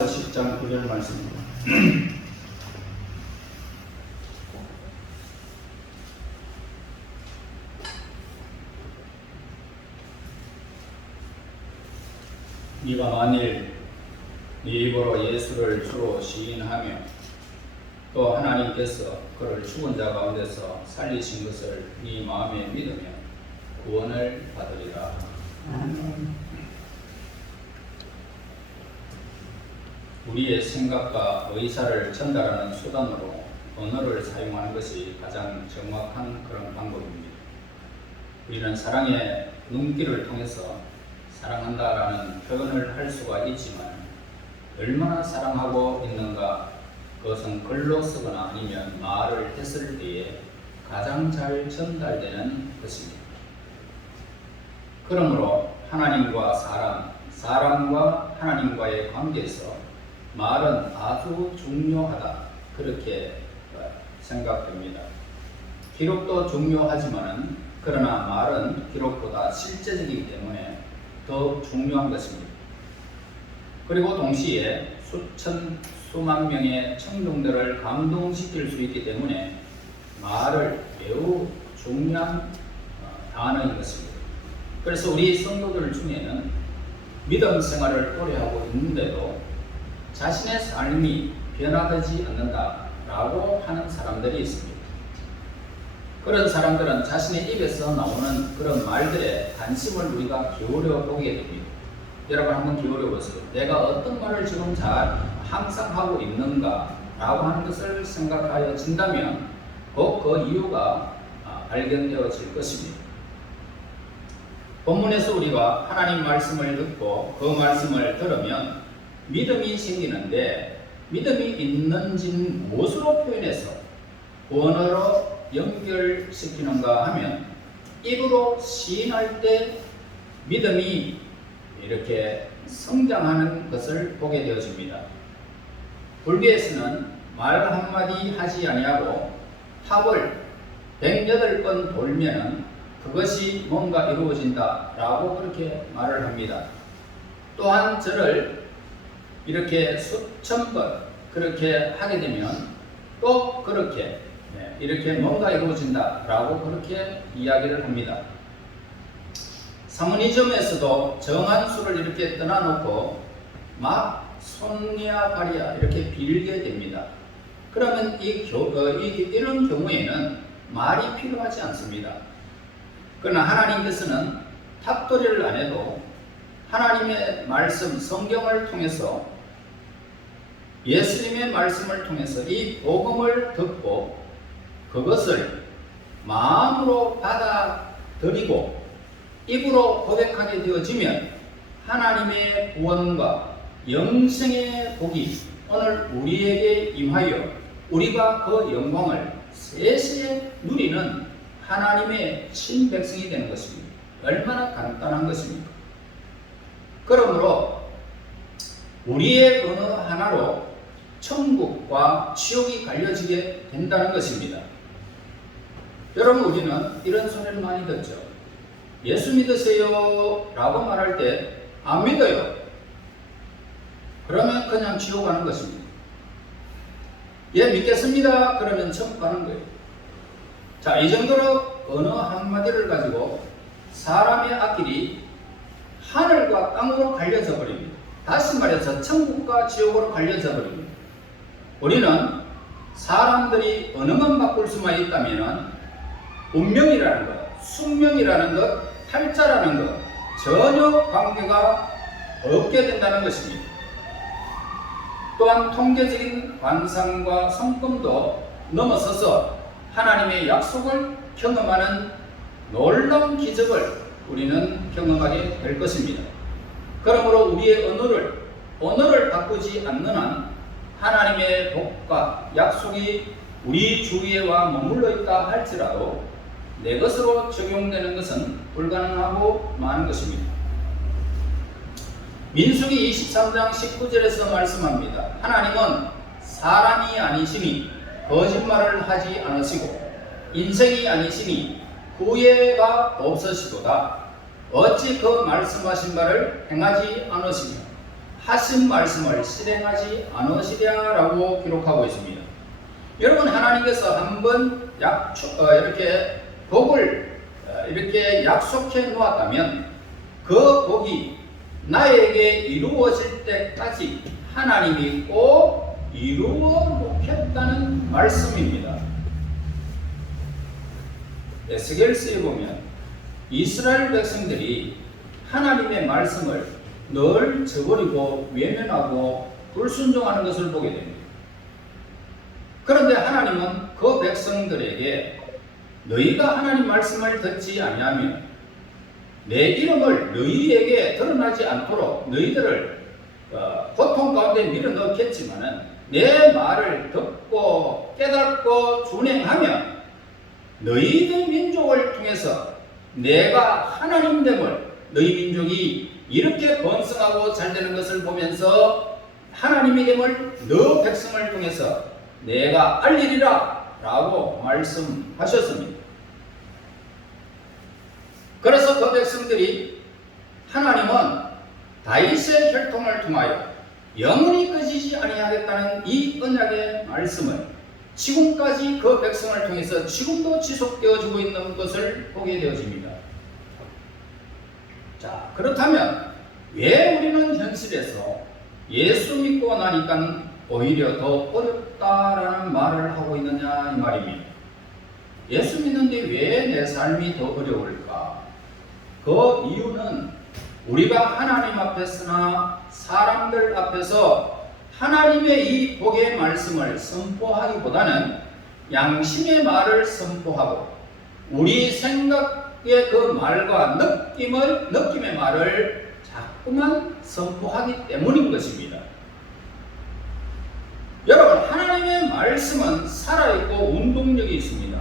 10장 9절 말씀입니다. 네가 만일 네 입으로 예수를 주로 시인하며 또 하나님께서 그를 죽은 자 가운데서 살리신 것을 네 마음에 믿으면 구원을 받으리라. 아멘. 우리의 생각과 의사를 전달하는 수단으로 언어를 사용하는 것이 가장 정확한 그런 방법입니다. 우리는 사랑의 눈길을 통해서 사랑한다라는 표현을 할 수가 있지만 얼마나 사랑하고 있는가, 그것은 글로 쓰거나 아니면 말을 했을 때에 가장 잘 전달되는 것입니다. 그러므로 하나님과 사람과 하나님과의 관계에서 말은 아주 중요하다, 그렇게 생각됩니다. 기록도 중요하지만 그러나 말은 기록보다 실제적이기 때문에 더 중요한 것입니다. 그리고 동시에 수만 명의 청중들을 감동시킬 수 있기 때문에 말을 매우 중요한 단어인 것입니다. 그래서 우리 성도들 중에는 믿음 생활을 오래 하고 있는데도 자신의 삶이 변화되지 않는다라고 하는 사람들이 있습니다. 그런 사람들은 자신의 입에서 나오는 그런 말들에 관심을 우리가 기울여 보게 됩니다. 여러분 한번 기울여 보세요. 내가 어떤 말을 지금 항상 하고 있는가라고 하는 것을 생각하여 진다면 곧 그 이유가 발견되어질 것입니다. 본문에서 우리가 하나님 말씀을 듣고 그 말씀을 들으면 믿음이 생기는데, 믿음이 있는지는 무엇으로 표현해서 언어로 연결시키는가 하면 입으로 시인할 때 믿음이 이렇게 성장하는 것을 보게 되어집니다. 불교에서는 말 한마디 하지 아니하고 탑을 108번 돌면은 그것이 뭔가 이루어진다 라고 그렇게 말을 합니다. 또한 절을 이렇게 수천 번 그렇게 하게 되면 또 그렇게 이렇게 뭔가 이루어진다 라고 그렇게 이야기를 합니다. 사모니즘에서도 정한 수를 이렇게 떠나놓고 막 손이야 발이야 이렇게 빌게 됩니다. 그러면 이런 경우에는 말이 필요하지 않습니다. 그러나 하나님께서는 탑돌이를 안 해도 하나님의 말씀, 성경을 통해서, 예수님의 말씀을 통해서 이 복음을 듣고 그것을 마음으로 받아들이고 입으로 고백하게 되어지면 하나님의 구원과 영생의 복이 오늘 우리에게 임하여 우리가 그 영광을 세세히 누리는 하나님의 친백성이 되는 것입니다. 얼마나 간단한 것입니까? 그러므로 우리의 언어 하나로 천국과 지옥이 갈려지게 된다는 것입니다. 여러분, 우리는 이런 소리를 많이 듣죠. 예수 믿으세요 라고 말할 때 안 믿어요. 그러면 그냥 지옥 가는 것입니다. 예, 믿겠습니다. 그러면 천국 가는 거예요. 자, 이 정도로 언어 한마디를 가지고 사람의 앞길이 하늘과 땅으로 갈려져 버립니다. 다시 말해서 천국과 지옥으로 갈려져 버립니다. 우리는 사람들이 언어만 바꿀 수만 있다면 운명이라는 것, 숙명이라는 것, 팔자라는 것 전혀 관계가 없게 된다는 것입니다. 또한 통계적인 관상과 성품도 넘어서서 하나님의 약속을 경험하는 놀라운 기적을 우리는 경험하게 될 것입니다. 그러므로 우리의 언어를 바꾸지 않는 한 하나님의 복과 약속이 우리 주위에와 머물러 있다 할지라도 내 것으로 적용되는 것은 불가능하고 많은 것입니다. 민수기 23장 19절에서 말씀합니다. 하나님은 사람이 아니시니 거짓말을 하지 않으시고 인생이 아니시니 후회가 없으시도다. 어찌 그 말씀하신 바를 행하지 않으시며 하신 말씀을 실행하지 않으시랴라고 기록하고 있습니다. 여러분, 하나님께서 한번 이렇게 복을 이렇게 약속해 놓았다면 그 복이 나에게 이루어질 때까지 하나님이 꼭 이루어 놓겠다는 말씀입니다. 에스겔서에 보면 이스라엘 백성들이 하나님의 말씀을 늘 저버리고 외면하고 불순종하는 것을 보게 됩니다. 그런데 하나님은 그 백성들에게 너희가 하나님 말씀을 듣지 아니하면 내 이름을 너희에게 드러나지 않도록 너희들을 고통 가운데 밀어넣겠지만은 내 말을 듣고 깨닫고 준행하면 너희들 민족을 통해서 내가 하나님됨을 너희 민족이 이렇게 번성하고 잘되는 것을 보면서 하나님이 됨을 너 백성을 통해서 내가 알리리라 라고 말씀하셨습니다. 그래서 그 백성들이 하나님은 다윗의 혈통을 통하여 영원히 꺼지지 아니하겠다는 이 언약의 말씀을 지금까지 그 백성을 통해서 지금도 지속되어지고 있는 것을 보게 되어집니다. 자, 그렇다면 왜 우리는 현실에서 예수 믿고 나니까 오히려 더 어렵다라는 말을 하고 있느냐 이 말입니다. 예수 믿는데 왜 내 삶이 더 어려울까? 그 이유는 우리가 하나님 앞에서나 사람들 앞에서 하나님의 이 복의 말씀을 선포하기보다는 양심의 말을 선포하고 우리 생각의 그 말과 느낌의 말을 자꾸만 선포하기 때문인 것입니다. 여러분, 하나님의 말씀은 살아있고 운동력이 있습니다.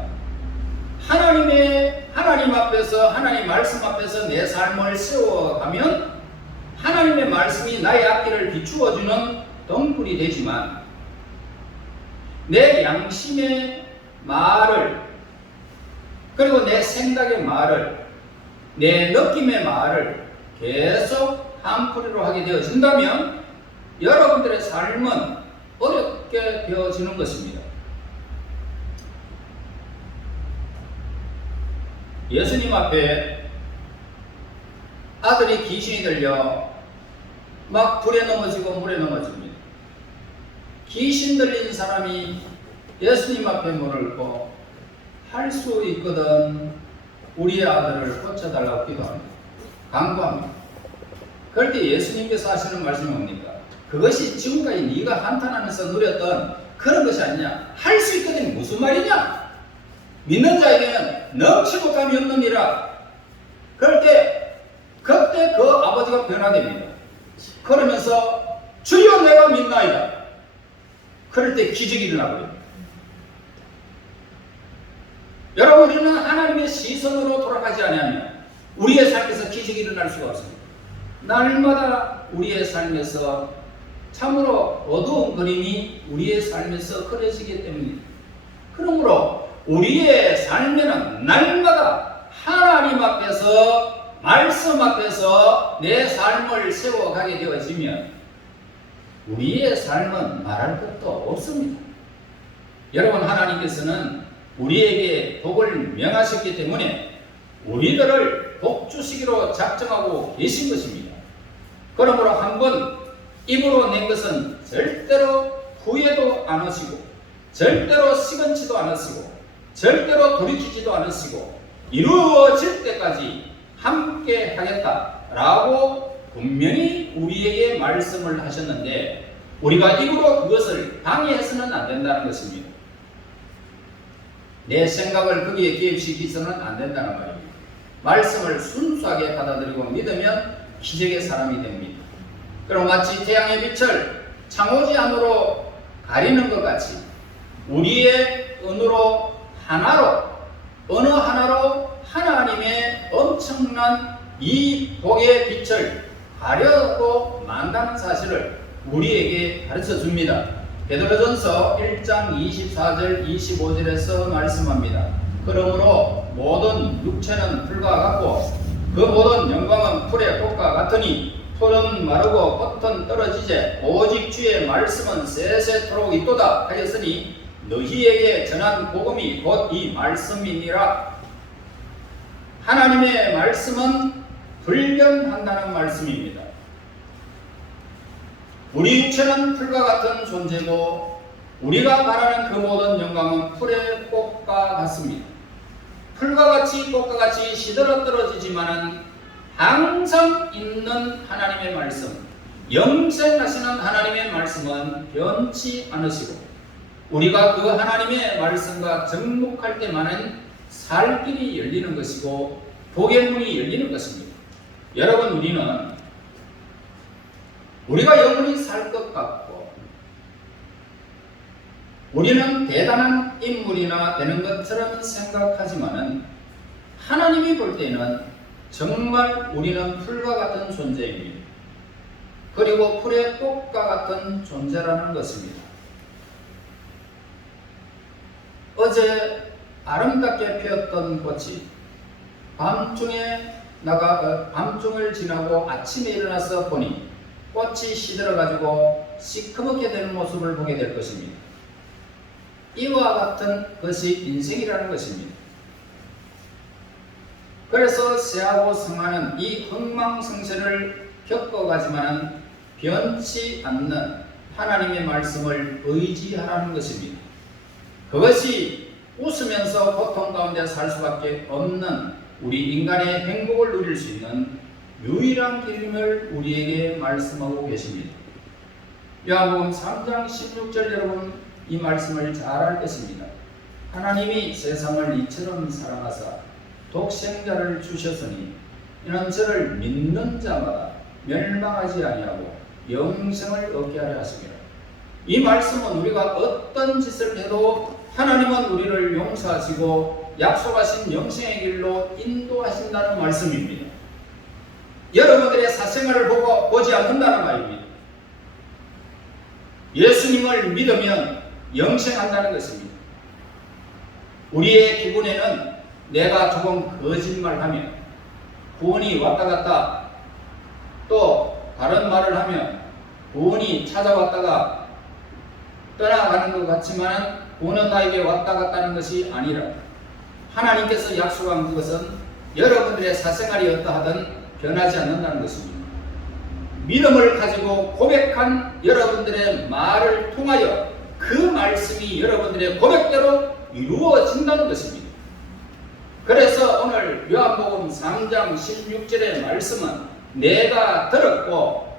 하나님 앞에서, 하나님 말씀 앞에서 내 삶을 세워가면 하나님의 말씀이 나의 앞길을 비추어주는 등불이 되지만 내 양심의 말을 그리고 내 생각의 말을 내 느낌의 말을 계속 한풀이로 하게 되어진다면 여러분들의 삶은 어렵게 되어지는 것입니다. 예수님 앞에 아들이 귀신이 들려 막 불에 넘어지고 물에 넘어집니다. 귀신 들린 사람이 예수님 앞에 물을고 할 수 있거든 우리의 아들을 고쳐달라고 기도합니다. 간구합니다. 그럴 때 예수님께서 하시는 말씀이 뭡니까? 그것이 지금까지 네가 한탄하면서 누렸던 그런 것이 아니냐? 할 수 있거든 무슨 말이냐? 믿는 자에게는 넘치고 감이 없느니라. 그럴 때 그때 그 아버지가 변화됩니다. 그러면서 주여 내가 믿나이다. 그럴 때 기적이 일어나버립니다. 여러분, 우리는 하나님의 시선으로 돌아가지 않으면 우리의 삶에서 기적이 일어날 수가 없습니다. 날마다 우리의 삶에서 참으로 어두운 그림이 우리의 삶에서 그려지기 때문입니다. 그러므로 우리의 삶에는 날마다 하나님 앞에서 말씀 앞에서 내 삶을 세워가게 되어지면 우리의 삶은 말할 것도 없습니다. 여러분, 하나님께서는 우리에게 복을 명하셨기 때문에 우리들을 복 주시기로 작정하고 계신 것입니다. 그러므로 한번 입으로 낸 것은 절대로 후회도 안 하시고 절대로 시건치도 않으시고 절대로 돌이키지도 않으시고 이루어질 때까지 함께 하겠다라고 분명히 우리에게 말씀을 하셨는데 우리가 입으로 그것을 방해해서는 안 된다는 것입니다. 내 생각을 거기에 개입시키서는 안 된다는 말입니다. 말씀을 순수하게 받아들이고 믿으면 기적의 사람이 됩니다. 그럼 마치 태양의 빛을 창호지 안으로 가리는 것 같이 우리의 언어로 언어 하나로 하나님의 엄청난 이 복의 빛을 가려고 만다는 사실을 우리에게 가르쳐 줍니다. 베드로전서 1장 24절 25절에서 말씀합니다. 그러므로 모든 육체는 풀과 같고 그 모든 영광은 풀의 꽃과 같으니 풀은 마르고 꽃은 떨어지제 오직 주의 말씀은 세세토록 있도다 하였으니 너희에게 전한 복음이 곧 이 말씀이니라. 하나님의 말씀은 불변한다는 말씀입니다. 우리 육체는 풀과 같은 존재고 우리가 말하는 그 모든 영광은 풀의 꽃과 같습니다. 풀과 같이 꽃과 같이 시들어 떨어지지만은 항상 있는 하나님의 말씀, 영생하시는 하나님의 말씀은 변치 않으시고 우리가 그 하나님의 말씀과 접목할 때만은 살 길이 열리는 것이고 복의 문이 열리는 것입니다. 여러분, 우리가 영원히 살 것 같고 우리는 대단한 인물이나 되는 것처럼 생각하지만은 하나님이 볼 때는 정말 우리는 풀과 같은 존재입니다. 그리고 풀의 꽃과 같은 존재라는 것입니다. 어제 아름답게 피었던 꽃이 밤중을 지나고 아침에 일어나서 보니 꽃이 시들어가지고 시커멓게 되는 모습을 보게 될 것입니다. 이와 같은 것이 인생이라는 것입니다. 그래서 쇠하고 성하는 이 흥망성쇠를 겪어가지만은 변치 않는 하나님의 말씀을 의지하라는 것입니다. 그것이 웃으면서 고통 가운데 살 수밖에 없는 우리 인간의 행복을 누릴 수 있는 유일한 길임을 우리에게 말씀하고 계십니다. 요한복음 3장 16절 여러분 이 말씀을 잘 알 것입니다. 하나님이 세상을 이처럼 사랑하사 독생자를 주셨으니 이는 저를 믿는 자마다 멸망하지 아니하고 영생을 얻게 하려 하심이라. 이 말씀은 우리가 어떤 짓을 해도 하나님은 우리를 용서하시고 약속하신 영생의 길로 인도하신다는 말씀입니다. 여러분들의 사생활을 보지 않는다는 말입니다. 예수님을 믿으면 영생한다는 것입니다. 우리의 기분에는 내가 조금 거짓말하면 구원이 왔다 갔다 또 다른 말을 하면 구원이 찾아왔다가 떠나가는 것 같지만 구원은 나에게 왔다 갔다는 것이 아니라 하나님께서 약속한 것은 여러분들의 사생활이 어떠하든 변하지 않는다는 것입니다. 믿음을 가지고 고백한 여러분들의 말을 통하여 그 말씀이 여러분들의 고백대로 이루어진다는 것입니다. 그래서 오늘 요한복음 3장 16절의 말씀은 내가 들었고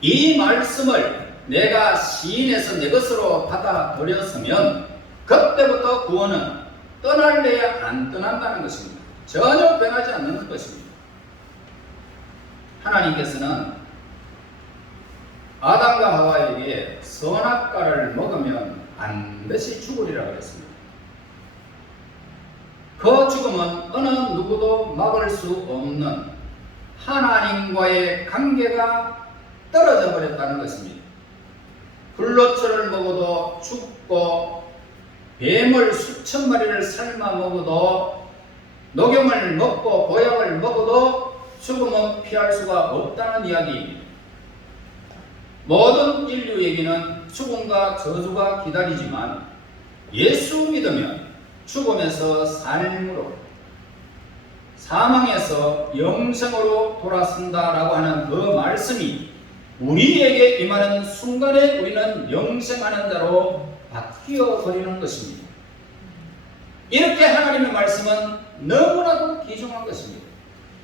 이 말씀을 내가 시인해서 내 것으로 받아들였으면 그때부터 구원은 떠날래야 안 떠난다는 것입니다. 전혀 변하지 않는 것입니다. 하나님께서는 아담과 하와에게 선악과를 먹으면 반드시 죽으리라 그랬습니다. 그 죽음은 어느 누구도 막을 수 없는 하나님과의 관계가 떨어져 버렸다는 것입니다. 불로초를 먹어도 죽고 뱀을 수천 마리를 삶아 먹어도 녹용을 먹고 보약을 먹어도 죽음은 피할 수가 없다는 이야기입니다. 모든 인류에게는 죽음과 저주가 기다리지만 예수 믿으면 죽음에서 삶으로 사망에서 영생으로 돌아선다라고 하는 그 말씀이 우리에게 임하는 순간에 우리는 영생하는 자로 바뀌어 버리는 것입니다. 이렇게 하나님의 말씀은 너무나도 귀중한 것입니다.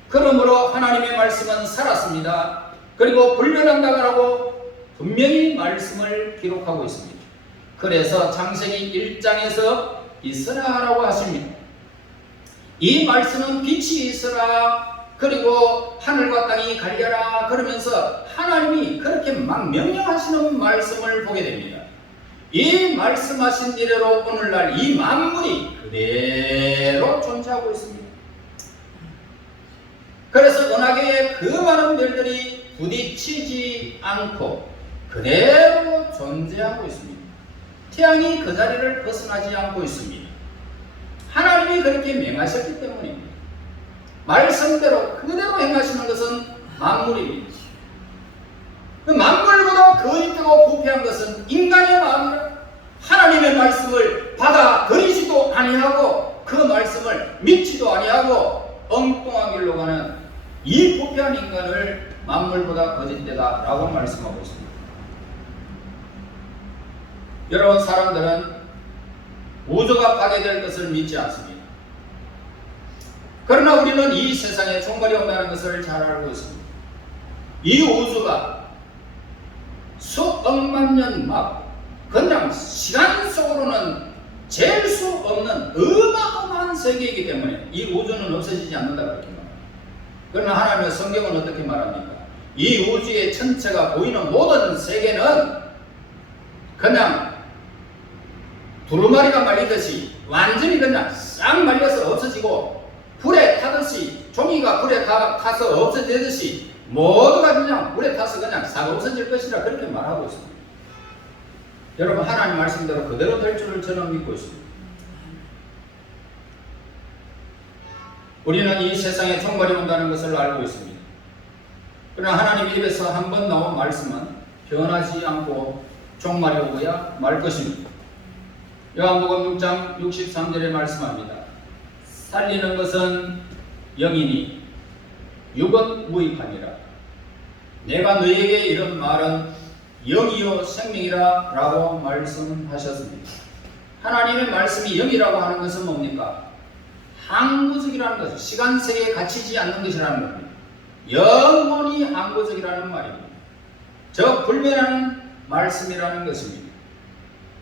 그러므로 하나님의 말씀은 살았습니다. 그리고 불변한다고 분명히 말씀을 기록하고 있습니다. 그래서 창세기 1장에서 있으라라고 하십니다. 이 말씀은 빛이 있으라 그리고 하늘과 땅이 갈려라 그러면서 하나님이 그렇게 막 명령하시는 말씀을 보게 됩니다. 이 말씀하신 이래로 오늘날 이 만물이 그대로 존재하고 있습니다. 그래서 은하계에 그 많은 별들이 부딪히지 않고 그대로 존재하고 있습니다. 태양이 그 자리를 벗어나지 않고 있습니다. 하나님이 그렇게 명하셨기 때문입니다. 말씀대로 그대로 행하시는 것은 만물입니다. 그 만물보다 거짓되고 부패한 것은 인간의 마음이라. 하나님의 말씀을 받아들이지도 아니하고 그 말씀을 믿지도 아니하고 엉뚱한 길로 가는 이 부패한 인간을 만물보다 거짓되다 라고 말씀하고 있습니다. 여러분, 사람들은 우주가 파괴될 것을 믿지 않습니다. 그러나 우리는 이 세상에 종말이 온다는 것을 잘 알고 있습니다. 이 우주가 수억만 년 막 그냥 시간 속으로는 잴 수 없는 어마어마한 세계이기 때문에 이 우주는 없어지지 않는다 그렇게 말합니다. 그러나 하나님의 성경은 어떻게 말합니까? 이 우주의 전체가 보이는 모든 세계는 그냥 두루마리가 말리듯이 완전히 그냥 싹 말려서 없어지고, 불에 타듯이 종이가 불에 타서 없어지듯이 모두가 그냥 불에 타서 그냥 싹 없어질 것이라 그렇게 말하고 있습니다. 여러분, 하나님 말씀대로 그대로 될 줄을 저는 믿고 있습니다. 우리는 이 세상에 종말이 온다는 것을 알고 있습니다. 그러나 하나님 입에서 한 번 나온 말씀은 변하지 않고 종말이 오고야 말 것입니다. 요한복음 6장 63절에 말씀합니다. 살리는 것은 영이니 육은 무익하니라. 내가 너희에게 이런 말은 영이요 생명이라 라고 말씀하셨습니다. 하나님의 말씀이 영이라고 하는 것은 뭡니까? 항구적이라는 것은 시간세계에 갇히지 않는 것이라는 겁니다. 영원히 항구적이라는 말입니다. 저 불변하는 말씀이라는 것입니다.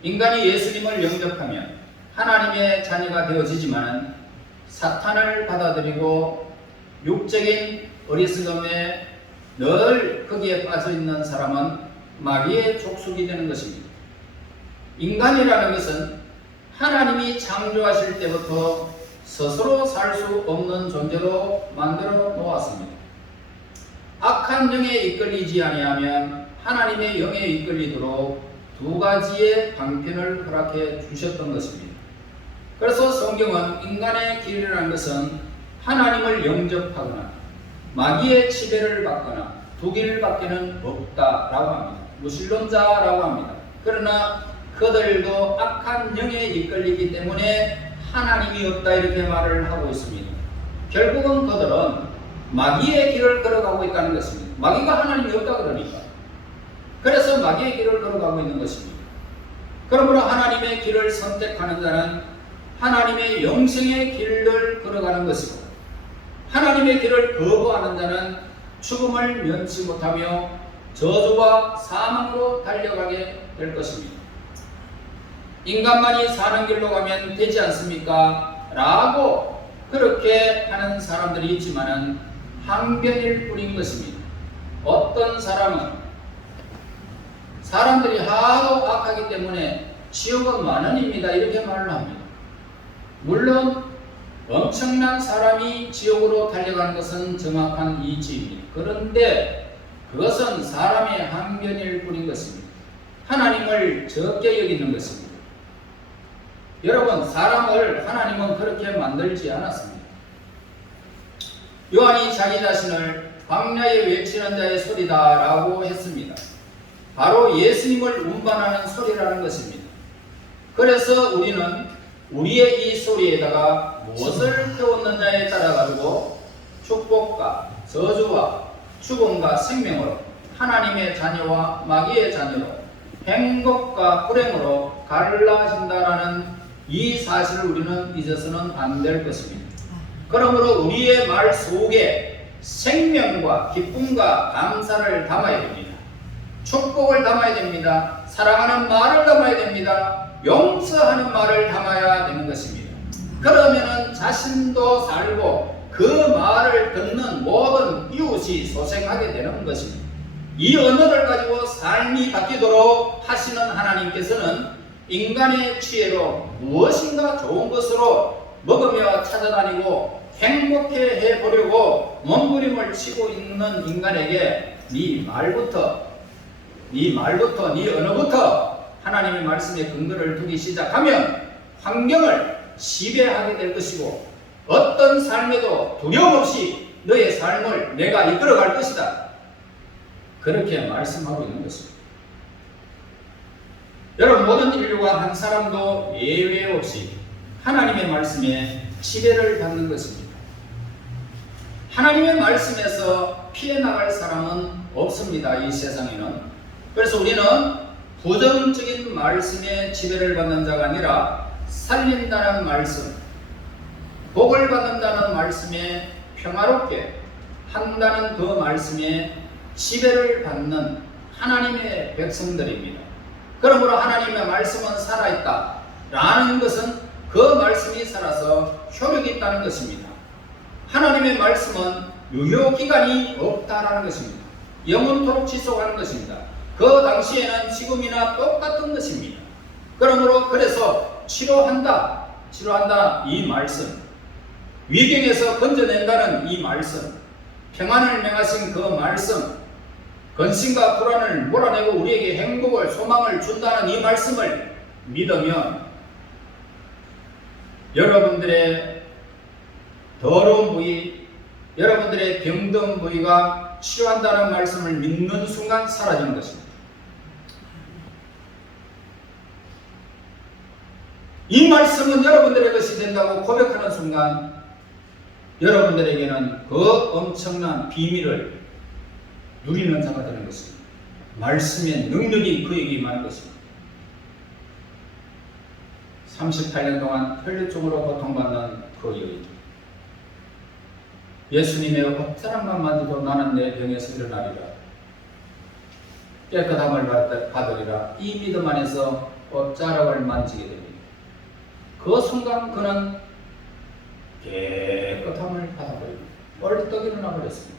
인간이 예수님을 영접하면 하나님의 자녀가 되어지지만 사탄을 받아들이고 육적인 어리석음에 늘 거기에 빠져있는 사람은 마귀의 족속이 되는 것입니다. 인간이라는 것은 하나님이 창조하실 때부터 스스로 살 수 없는 존재로 만들어 놓았습니다. 악한 영에 이끌리지 아니하면 하나님의 영에 이끌리도록 두 가지의 방편을 허락해 주셨던 것입니다. 그래서 성경은 인간의 길이라는 것은 하나님을 영접하거나 마귀의 지배를 받거나 두 길밖에는 없다라고 합니다. 무신론자라고 합니다. 그러나 그들도 악한 영에 이끌리기 때문에 하나님이 없다 이렇게 말을 하고 있습니다. 결국은 그들은 마귀의 길을 걸어가고 있다는 것입니다. 마귀가 하나님이 없다 그러니까. 그래서 마귀의 길을 걸어가고 있는 것입니다. 그러므로 하나님의 길을 선택하는 자는 하나님의 영생의 길을 걸어가는 것이고, 하나님의 길을 거부하는 자는 죽음을 면치 못하며 저주와 사망으로 달려가게 될 것입니다. 인간만이 사는 길로 가면 되지 않습니까? 라고 그렇게 하는 사람들이 있지만은 항변일 뿐인 것입니다. 어떤 사람은 사람들이 하도 악하기 때문에 지옥은 만원입니다 이렇게 말을 합니다. 물론 엄청난 사람이 지옥으로 달려가는 것은 정확한 이치입니다. 그런데 그것은 사람의 항변일 뿐인 것입니다. 하나님을 적게 여기는 것입니다. 여러분, 사람을 하나님은 그렇게 만들지 않았습니다. 요한이 자기 자신을 광야에 외치는 자의 소리다 라고 했습니다. 바로 예수님을 운반하는 소리라는 것입니다. 그래서 우리는 우리의 이 소리에다가 무엇을 태웠느냐에 따라 가지고 축복과 저주와 죽음과 생명으로, 하나님의 자녀와 마귀의 자녀로, 행복과 불행으로 갈라진다라는 이 사실을 우리는 잊어서는 안 될 것입니다. 그러므로 우리의 말 속에 생명과 기쁨과 감사를 담아야 됩니다. 축복을 담아야 됩니다. 사랑하는 말을 담아야 됩니다. 용서하는 말을 담아야 되는 것입니다. 그러면은 자신도 살고 그 말을 듣는 모든 이웃이 소생하게 되는 것입니다. 이 언어를 가지고 삶이 바뀌도록 하시는 하나님께서는 인간의 지혜로 무엇인가 좋은 것으로 먹으며 찾아다니고 행복해 해보려고 몸부림을 치고 있는 인간에게 네 말부터, 네 언어부터 하나님의 말씀에 근거를 두기 시작하면 환경을 지배하게 될 것이고, 어떤 삶에도 두려움 없이 너의 삶을 내가 이끌어갈 것이다. 그렇게 말씀하고 있는 것입니다. 여러분, 모든 인류가 한 사람도 예외 없이 하나님의 말씀에 지배를 받는 것입니다. 하나님의 말씀에서 피해 나갈 사람은 없습니다. 이 세상에는. 그래서 우리는 부정적인 말씀에 지배를 받는 자가 아니라 살린다는 말씀, 복을 받는다는 말씀에 평화롭게 한다는 그 말씀에 지배를 받는 하나님의 백성들입니다. 그러므로 하나님의 말씀은 살아있다 라는 것은 그 말씀이 살아서 효력이 있다는 것입니다. 하나님의 말씀은 유효기간이 없다라는 것입니다. 영원토록 지속하는 것입니다. 그 당시에는 지금이나 똑같은 것입니다. 그러므로 그래서 치료한다 이 말씀, 위경에서 건져낸다는 이 말씀, 평안을 명하신 그 말씀, 근심과 불안을 몰아내고 우리에게 행복을, 소망을 준다는 이 말씀을 믿으면 여러분들의 더러운 부위, 여러분들의 병든 부위가 치유한다는 말씀을 믿는 순간 사라지는 것입니다. 이 말씀은 여러분들의 것이 된다고 고백하는 순간 여러분들에게는 그 엄청난 비밀을 누리는 자가 되는 것입니다. 말씀의 능력이 그에게 임하는 것입니다. 38년 동안 혈류증으로 고통받는 그 여인, 예수님의 옷자락만 만져도 나는 내 병에서 일어나리라, 깨끗함을 받으리라, 이 믿음 안에서 옷자락을 만지게 됩니다. 그 순간 그는 깨끗함을 받아버립니다. 벌떡 일어나 버렸습니다.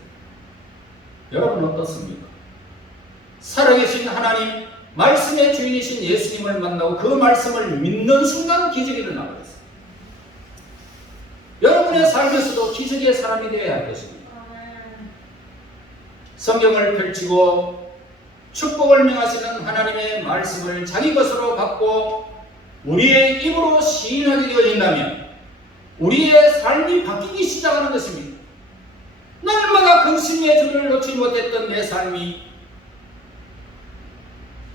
여러분 어떻습니까? 살아계신 하나님, 말씀의 주인이신 예수님을 만나고 그 말씀을 믿는 순간 기적이 일어나 버렸습니다. 여러분의 삶에서도 기적의 사람이 되어야 할 것입니다. 성경을 펼치고 축복을 명하시는 하나님의 말씀을 자기 것으로 받고 우리의 입으로 시인하게 되어진다면 우리의 삶이 바뀌기 시작하는 것입니다. 날마다 근심의 줄을 놓지 못했던 내 삶이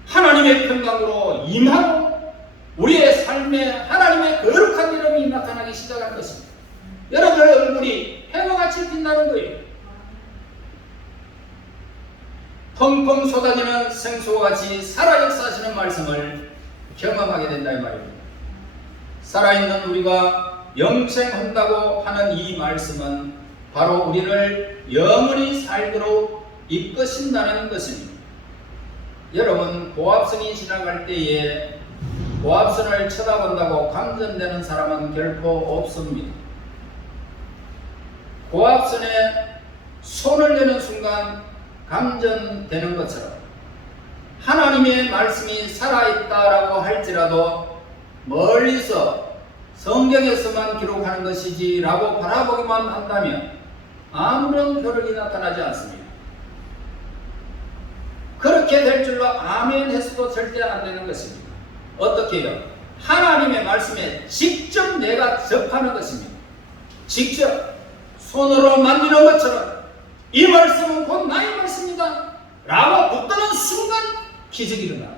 하나님의 평강으로 임하고 우리의 삶에 하나님의 거룩한 이름이 나타나기 시작한 것입니다. 여러분의 얼굴이 해와같이 빛나는 거예요. 펑펑 쏟아지는 생수와 같이 살아 역사하시는 말씀을 경험하게 된다 이 말입니다. 살아있는 우리가 영생한다고 하는 이 말씀은 바로 우리를 영원히 살도록 이끄신다는 것입니다. 여러분, 고압선이 지나갈 때에 고압선을 쳐다본다고 감전되는 사람은 결코 없습니다. 고압선에 손을 대는 순간 감전되는 것처럼 하나님의 말씀이 살아있다라고 할지라도 멀리서 성경에서만 기록하는 것이지 라고 바라보기만 한다면 아무런 효력이 나타나지 않습니다. 그렇게 될 줄로 아멘 해서도 절대 안 되는 것입니다. 어떻게 해요? 하나님의 말씀에 직접 내가 접하는 것입니다. 직접 손으로 만지는 것처럼 이 말씀은 곧 나의 말씀이다 라고 붙드는 순간 기적이 일어납니다.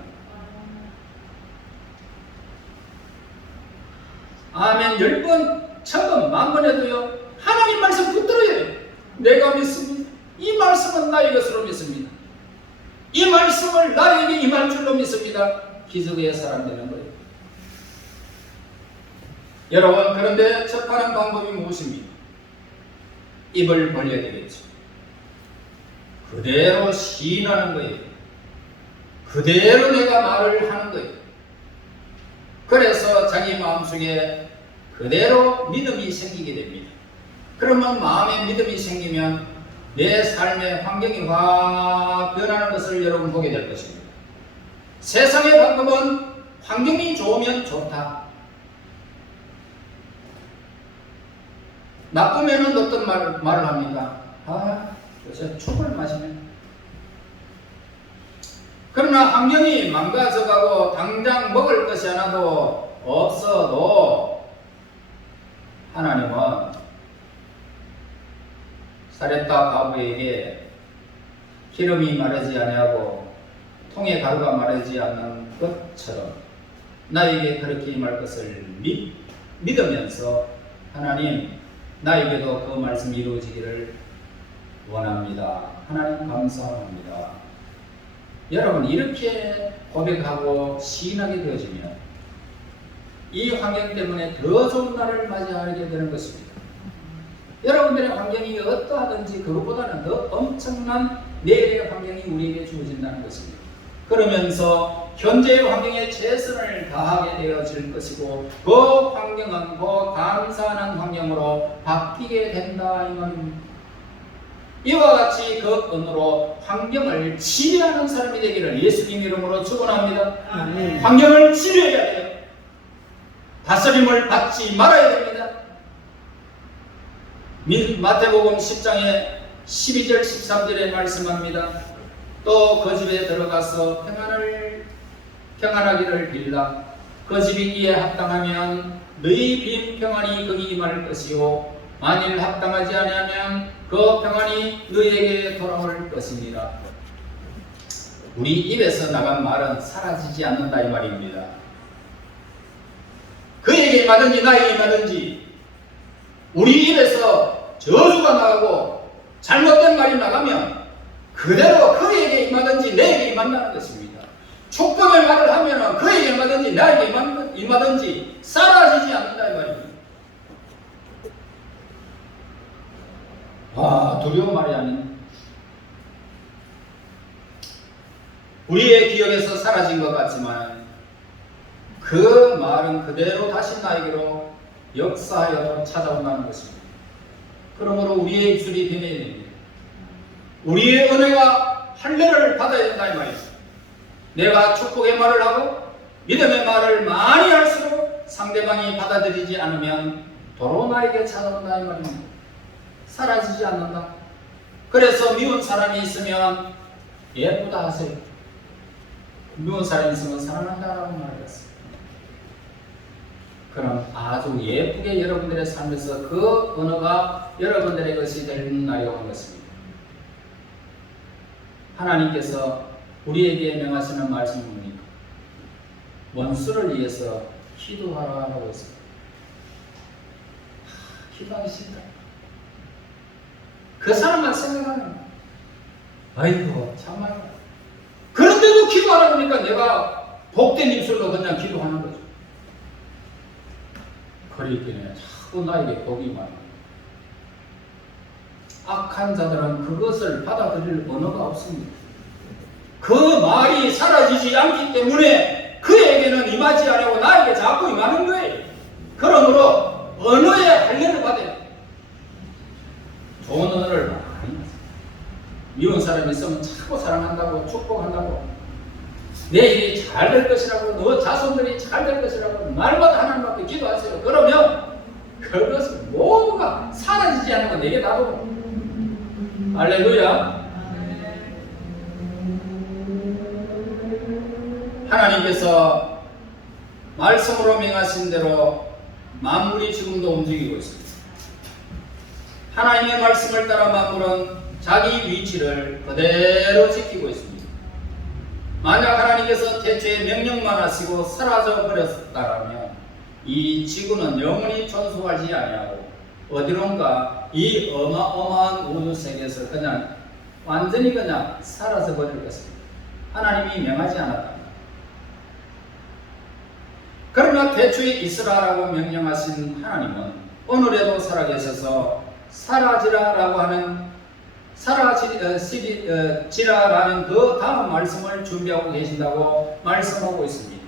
아멘 10번, 1000번, 10,000번 해도요, 하나님 말씀 붙들어야 해요. 내가 믿습니다. 이 말씀은 나의 것으로 믿습니다. 이 말씀을 나에게 임할 줄로 믿습니다. 기적의 사람 되는 거예요. 여러분, 그런데 접하는 방법이 무엇입니까? 입을 벌려야 되겠죠. 그대로 시인하는 거예요. 그대로 내가 말을 하는 거예요. 그래서 자기 마음속에 그대로 믿음이 생기게 됩니다. 그러면 마음에 믿음이 생기면 내 삶의 환경이 확 변하는 것을 여러분 보게 될 것입니다. 세상의 방법은 환경이 좋으면 좋다. 나쁘면은 어떤 말을 합니까? 요새 죽을 마시면. 그러나 환경이 망가져가고 당장 먹을 것이 하나도 없어도 하나님은 사렙다 과부에게 기름이 마르지 아니하고 통에 가루가 마르지 않는 것처럼 나에게 그렇게 임할 것을 믿으면서 하나님 나에게도 그 말씀이 이루어지기를 원합니다. 하나님 감사합니다. 여러분 이렇게 고백하고 시인하게 되어지면 이 환경 때문에 더 좋은 날을 맞이하게 되는 것입니다. 여러분들의 환경이 어떠하든지 그것보다는 더 엄청난 내일의 환경이 우리에게 주어진다는 것입니다. 그러면서 현재의 환경에 최선을 다하게 되어질 것이고 그 환경은 그 감사하는 환경으로 바뀌게 된다 이 말입니다. 이와 같이 그 언어로 환경을 치료하는 사람이 되기를 예수님 이름으로 축원합니다. 환경을 치료해야 돼요. 다스림을 받지 말아야 됩니다. 마태복음 10장에 12절 13절에 말씀합니다. 또 그 집에 들어가서 평안하기를 빌라. 그 집이 이에 합당하면 너희 빈 평안이 거기 임할 것이요 만일 합당하지 아니하면 그 평안이 너희에게 돌아올 것입니다. 우리 입에서 나간 말은 사라지지 않는다 이 말입니다. 그에게 임하든지 나에게 임하든지 우리 입에서 저주가 나가고 잘못된 말이 나가면 그대로 그에게 임하든지 내게 임한다는 것입니다. 축복의 말을 하면 그에게 임하든지 나에게 임하든지 사라지지 않는다 이 말입니다. 두려운 말이 아닌 우리의 기억에서 사라진 것 같지만 그 말은 그대로 다시 나에게로 역사하여 찾아온다는 것입니다. 그러므로 우리의 입술이 변해야 됩니다. 우리의 은혜가 할례를 받아야 된다 이 말이죠. 내가 축복의 말을 하고 믿음의 말을 많이 할수록 상대방이 받아들이지 않으면 도로 나에게 찾아온다 이 말입니다. 사라지지 않는다. 그래서 미운 사람이 있으면 예쁘다 하세요. 미운 사람이 있으면 사랑한다라고 말했어요. 그럼 아주 예쁘게 여러분들의 삶에서 그 언어가 여러분들의 것이 될 날이 오는 것입니다. 하나님께서 우리에게 명하시는 말씀은 뭡니까? 원수를 위해서 기도하라고 했습니다. 기도하기 싫다. 그 사람만 생각하는 아이고 참말로 그런데도 기도하라 그러니까 내가 복된 입술로 그냥 기도하는 거죠. 그러기에 자꾸 나에게 복이 많아. 악한 자들은 그것을 받아들일 언어가 없습니다. 그 말이 사라지지 않기 때문에 그에게는 임하지 않고 나에게 자꾸 임하는 거예요. 그러므로 언어의 할례를 받아야 돼요. 좋은 언어를 많이 하세요. 미운 사람이 있으면 자꾸 사랑한다고 축복한다고 내 일이 잘 될 것이라고 너 자손들이 잘 될 것이라고 날마다 하나님 앞에 기도하세요. 그러면 그것은 모두가 사라지지 않는 건 내게 놔두고 할렐루야. 하나님께서 말씀으로 명하신 대로 만물이 지금도 움직이고 있습니다. 하나님의 말씀을 따라 만물은 자기 위치를 그대로 지키고 있습니다. 만약 하나님께서 태초에 명령만 하시고 사라져 버렸다면 이 지구는 영원히 존속하지 아니하고 어디론가 이 어마어마한 우주 세계에서 그냥 완전히 그냥 사라져 버릴 것입니다. 하나님이 명하지 않았다. 그러나 태초에 있으라라고 명령하신 하나님은 오늘에도 살아계셔서 사라지라라고 하는 사라지라라는 그 다음 말씀을 준비하고 계신다고 말씀하고 있습니다.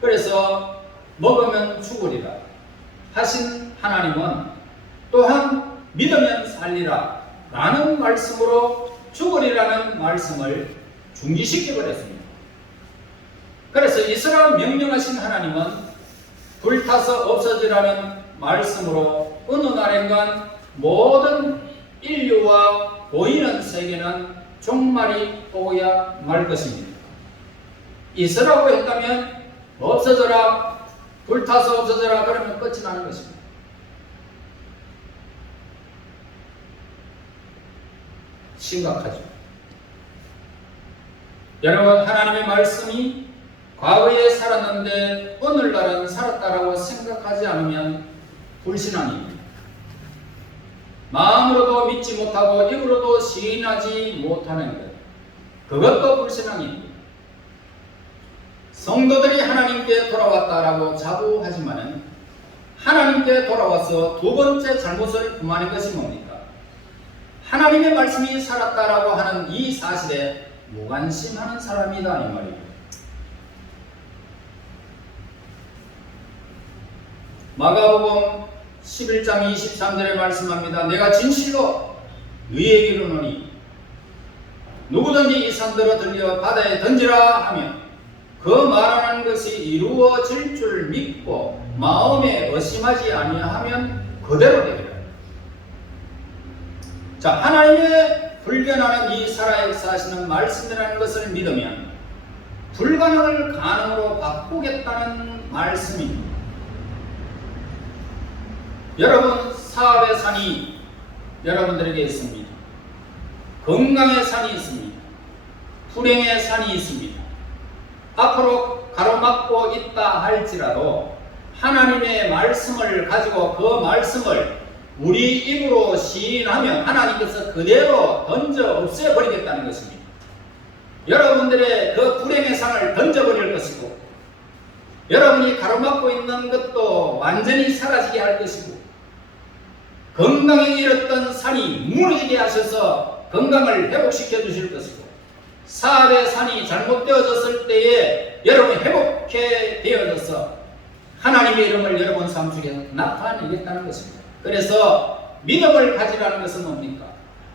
그래서 먹으면 죽으리라 하신 하나님은 또한 믿으면 살리라 라는 말씀으로 죽으리라는 말씀을 중지시켜버렸습니다. 그래서 이스라엘 명령하신 하나님은 불타서 없어지라는 말씀으로 어느 날인간 모든 인류와 보이는 세계는 종말이 오야 말 것입니다. 있으라고 했다면 없어져라, 불타서 없어져라 그러면 끝이 나는 것입니다. 심각하죠. 여러분, 하나님의 말씀이 과거에 살았는데 오늘날은 살았다라고 생각하지 않으면 불신앙입니다. 마음으로도 믿지 못하고 입으로도 시인하지 못하는 것, 그것도 불신앙입니다. 성도들이 하나님께 돌아왔다라고 자부하지만은 하나님께 돌아와서 두 번째 잘못을 범하는 것이 뭡니까? 하나님의 말씀이 살았다라고 하는 이 사실에 무관심하는 사람이다 이 말입니다. 마가복음 11장 23절에 말씀합니다. 내가 진실로 너희에게 이르노니 누구든지 이 산더러 들려 바다에 던지라 하면 그 말하는 것이 이루어질 줄 믿고 마음에 의심하지 아니하면 그대로 되리라. 자, 하나님의 불변하는 이 살아역사하시는 말씀이라는 것을 믿으면 불가능을 가능으로 바꾸겠다는 말씀입니다. 여러분, 사업의 산이 여러분들에게 있습니다. 건강의 산이 있습니다. 불행의 산이 있습니다. 앞으로 가로막고 있다 할지라도 하나님의 말씀을 가지고 그 말씀을 우리 입으로 시인하면 하나님께서 그대로 던져 없애버리겠다는 것입니다. 여러분들의 그 불행의 산을 던져버릴 것이고 여러분이 가로막고 있는 것도 완전히 사라지게 할 것이고 건강에 잃었던 산이 무너지게 하셔서 건강을 회복시켜 주실 것이고 사업의 산이 잘못되어졌을 때에 여러분이 회복해 되어져서 하나님의 이름을 여러분 삶 속에 나타내겠다는 것입니다. 그래서 믿음을 가지라는 것은 뭡니까?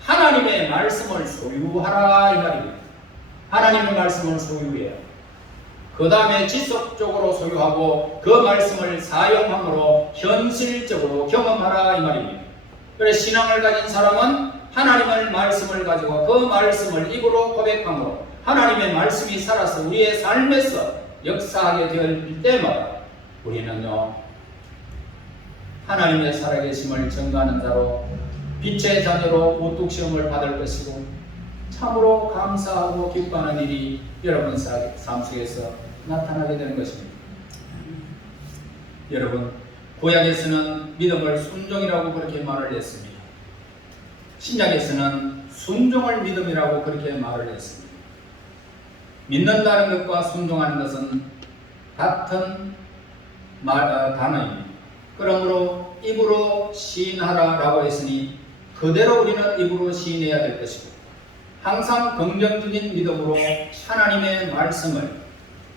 하나님의 말씀을 소유하라 이 말입니다. 하나님의 말씀을 소유해야 그 다음에 지속적으로 소유하고 그 말씀을 사용함으로 현실적으로 경험하라 이 말입니다. 그래서 신앙을 가진 사람은 하나님의 말씀을 가지고 그 말씀을 입으로 고백함으로 하나님의 말씀이 살아서 우리의 삶에서 역사하게 될 때마다 우리는요 하나님의 살아계심을 증거하는 자로 빛의 자녀로 우뚝 시험을 받을 것이고 참으로 감사하고 기뻐하는 일이 여러분 삶 속에서 나타나게 되는 것입니다. 여러분, 구약에서는 믿음을 순종이라고 그렇게 말을 했습니다. 신약에서는 순종을 믿음이라고 그렇게 말을 했습니다. 믿는다는 것과 순종하는 것은 같은 단어입니다. 그러므로 입으로 시인하라라고 했으니 그대로 우리는 입으로 시인해야 될 것이고 항상 긍정적인 믿음으로 하나님의 말씀을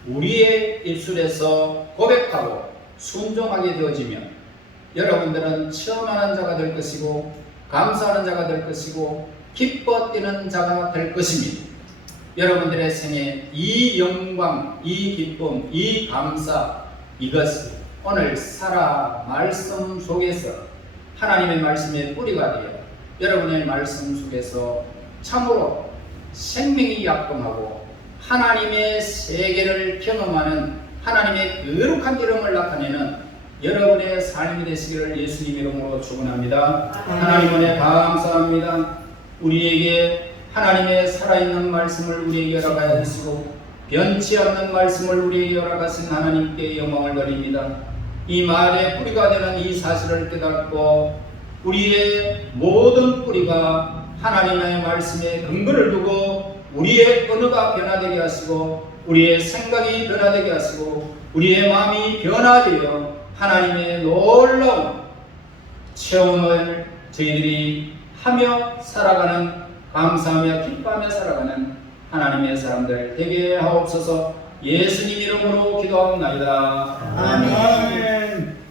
우리의 입술에서 고백하고 순종하게 되어지면 여러분들은 체험하는 자가 될 것이고 감사하는 자가 될 것이고 기뻐 뛰는 자가 될 것입니다. 여러분들의 생에 이 영광, 이 기쁨, 이 감사 이것을 오늘 살아 말씀 속에서 하나님의 말씀의 뿌리가 되어 여러분의 말씀 속에서 참으로 생명이 약동하고 하나님의 세계를 경험하는 하나님의 거룩한 이름을 나타내는 여러분의 삶이 되시기를 예수님 이름으로 축원합니다. 하나님 은혜 감사합니다. 우리에게 하나님의 살아있는 말씀을 우리에게 허락하여 주시고 변치 않는 말씀을 우리에게 허락하신 하나님께 영광을 드립니다. 이 말의 뿌리가 되는 이 사실을 깨닫고 우리의 모든 뿌리가 하나님의 말씀에 근거를 두고 우리의 언어가 변화되게 하시고 우리의 생각이 변화되게 하시고 우리의 마음이 변화되어 하나님의 놀라운 체험을 저희들이 하며 살아가는 감사하며 기뻐하며 살아가는 하나님의 사람들 되게 하옵소서. 예수님 이름으로 기도하옵나이다. 아멘.